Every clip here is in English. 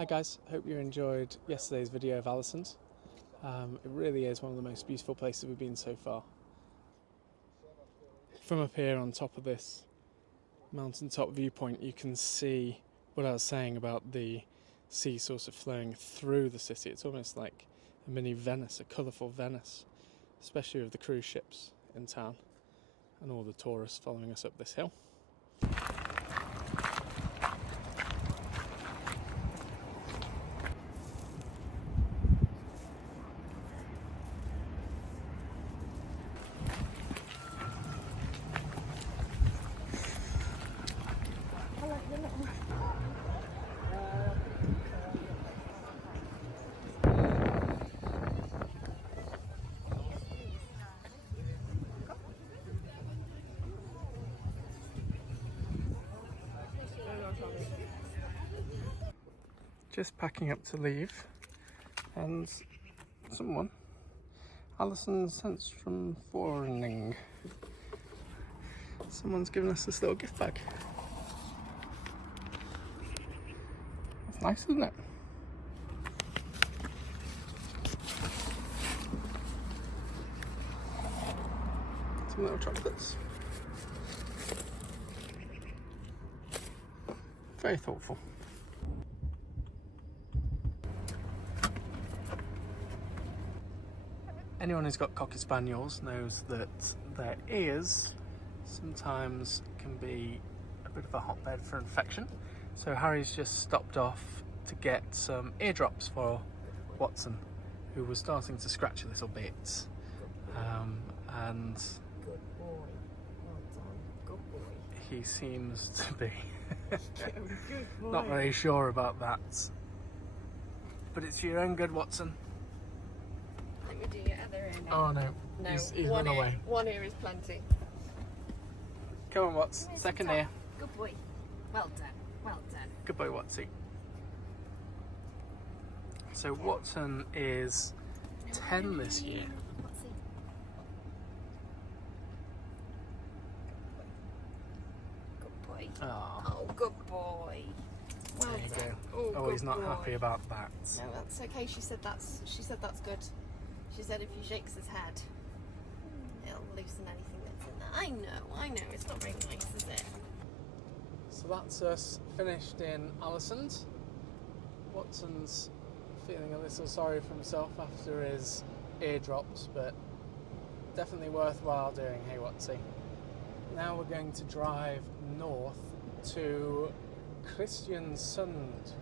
Hi guys, hope you enjoyed yesterday's video of Alesund. It really is one of the most beautiful places we've been so far. From up here on top of this mountaintop viewpoint, you can see what I was saying about the sea sort of flowing through the city. It's almost like a mini Venice, a colourful Venice, especially with the cruise ships in town and all the tourists following us up this hill. Just packing up to leave, and Alesund from Forning. Someone's given us this little gift bag. That's nice, isn't it? Some little chocolates. Very thoughtful. Anyone who's got Cocker Spaniels knows that their ears sometimes can be a bit of a hotbed for infection. So Harry's just stopped off to get some eardrops for Watson, who was starting to scratch a little bit. And good boy. Well done. Good boy. He seems to be Good boy. not very sure about that. But it's for your own good, Watson. Let me do your other ear now. Oh no, No, he's one run ear. away. One ear is plenty. Come on, Watts, second ear. Good boy. Well done. Well done. Good boy, Watsy. So Watson is 10 this year. What's he? Good boy. Oh, Oh, good boy. Well there you done. go. Oh, good he's not boy. happy about that. No, that's okay. She said that's good. She said if he shakes his head, it'll loosen anything that's in there. I know. It's not very nice, is it? So that's us finished in Alesund. Watson's feeling a little sorry for himself after his eardrops, but definitely worthwhile doing. Hey, Watsy. Now we're going to drive north to Kristiansund.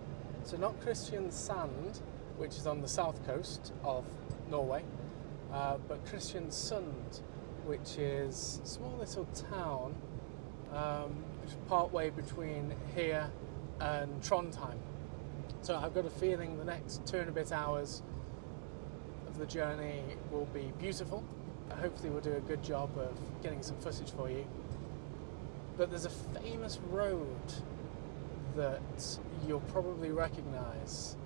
So not Kristiansand, which is on the south coast of Norway, but Kristiansund, which is a small little town which is part way between here and Trondheim. So I've got a feeling the next 2 and a bit hours of the journey will be beautiful. Hopefully we'll do a good job of getting some footage for you. But there's a famous road that you'll probably recognise.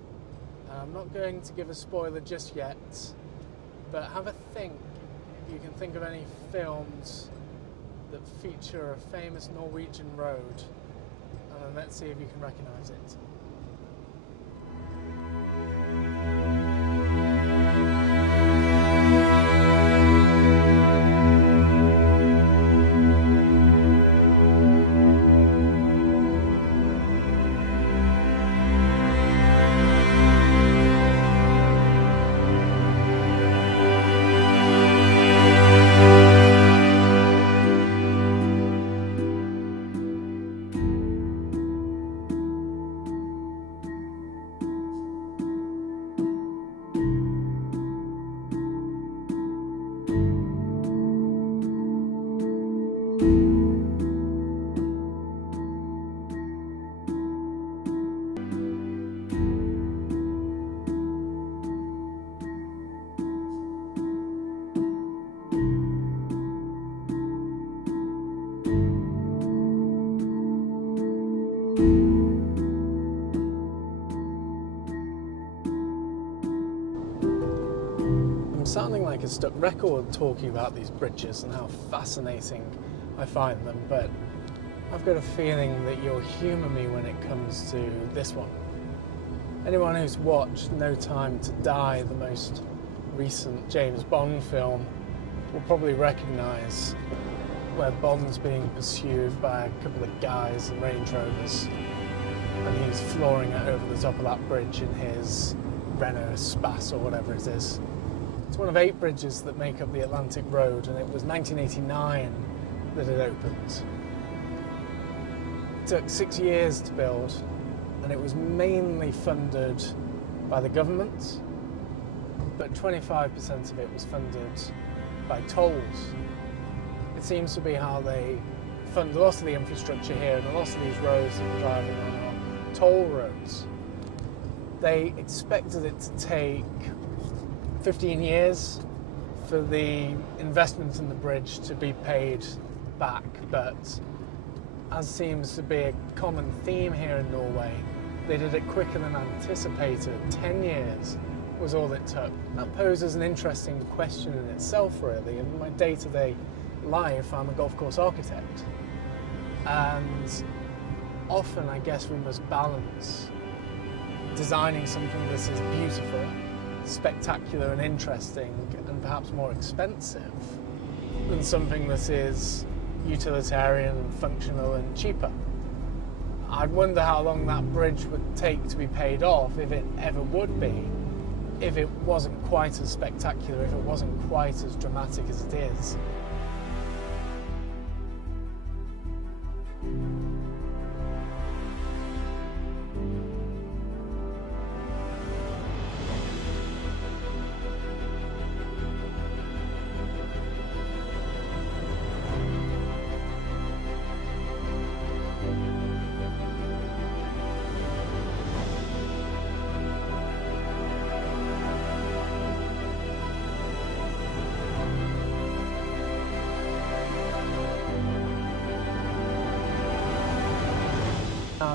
I'm not going to give a spoiler just yet, but have a think if you can think of any films that feature a famous Norwegian road, and let's see if you can recognise it. Sounding like a stuck record talking about these bridges and how fascinating I find them, but I've got a feeling that you'll humour me when it comes to this one. Anyone who's watched No Time to Die, the most recent James Bond film, will probably recognise where Bond's being pursued by a couple of guys in Range Rovers, and he's flooring it over the top of that bridge in his Renault Space or whatever it is. It's one of 8 bridges that make up the Atlantic Road, and it was 1989 that it opened. It took 6 years to build, and it was mainly funded by the government, but 25% of it was funded by tolls. It seems to be how they fund a lot of the infrastructure here, and a lot of these roads that we're driving on are toll roads. They expected it to take 15 years for the investment in the bridge to be paid back, but as seems to be a common theme here in Norway, they did it quicker than anticipated. 10 years was all it took. That poses an interesting question in itself, really. In my day-to-day life, I'm a golf course architect, and often I guess we must balance designing something that is beautiful, spectacular and interesting, and perhaps more expensive than something that is utilitarian and functional and cheaper. I'd wonder how long that bridge would take to be paid off, if it ever would be, if it wasn't quite as spectacular, if it wasn't quite as dramatic as it is.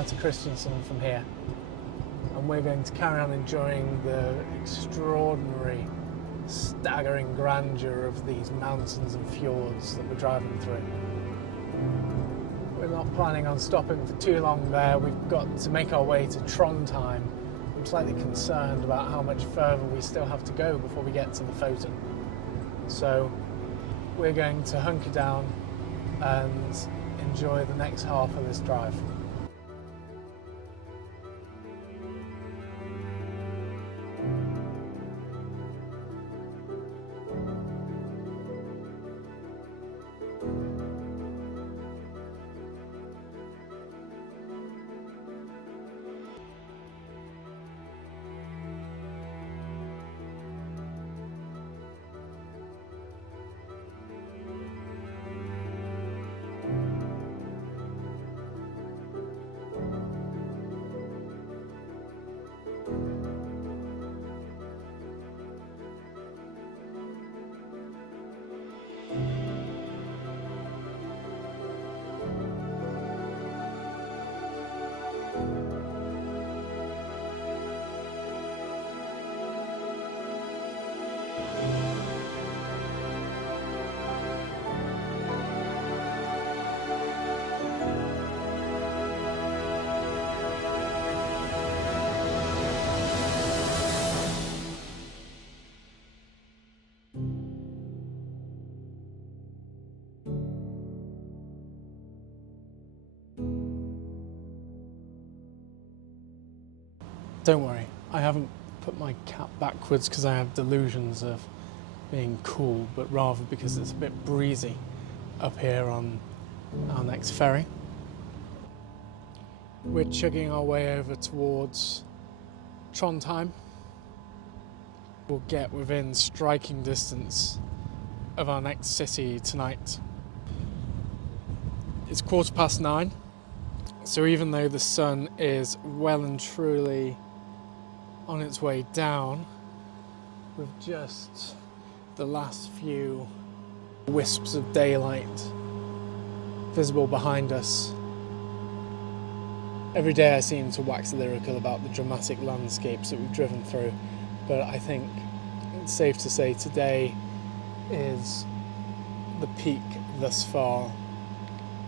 To Kristiansund from here, and we're going to carry on enjoying the extraordinary, staggering grandeur of these mountains and fjords that we're driving through. We're not planning on stopping for too long there. We've got to make our way to Trondheim. I'm slightly concerned about how much further we still have to go before we get to the Foten. So we're going to hunker down and enjoy the next half of this drive. Don't worry, I haven't put my cap backwards because I have delusions of being cool, but rather because it's a bit breezy up here on our next ferry. We're chugging our way over towards Trondheim. We'll get within striking distance of our next city tonight. It's 9:15, so even though the sun is well and truly on its way down, with just the last few wisps of daylight visible behind us. Every day I seem to wax lyrical about the dramatic landscapes that we've driven through, but I think it's safe to say today is the peak thus far.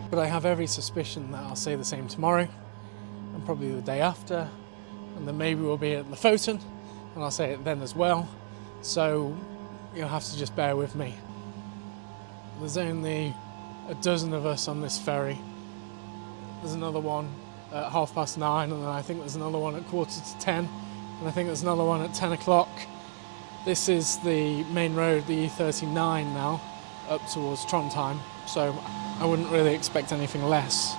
But I have every suspicion that I'll say the same tomorrow, and probably the day after, and then maybe we'll be at Lofoten, and I'll say it then as well. So you'll have to just bear with me. There's only a dozen of us on this ferry. There's another one at 9:30, and then I think there's another one at 9:45, and I think there's another one at 10 o'clock. This is the main road, the E39 now, up towards Trondheim, so I wouldn't really expect anything less,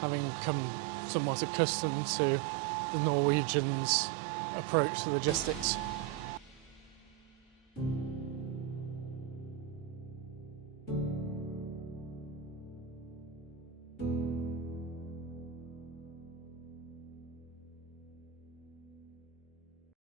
having become somewhat accustomed to the Norwegians' approach to logistics.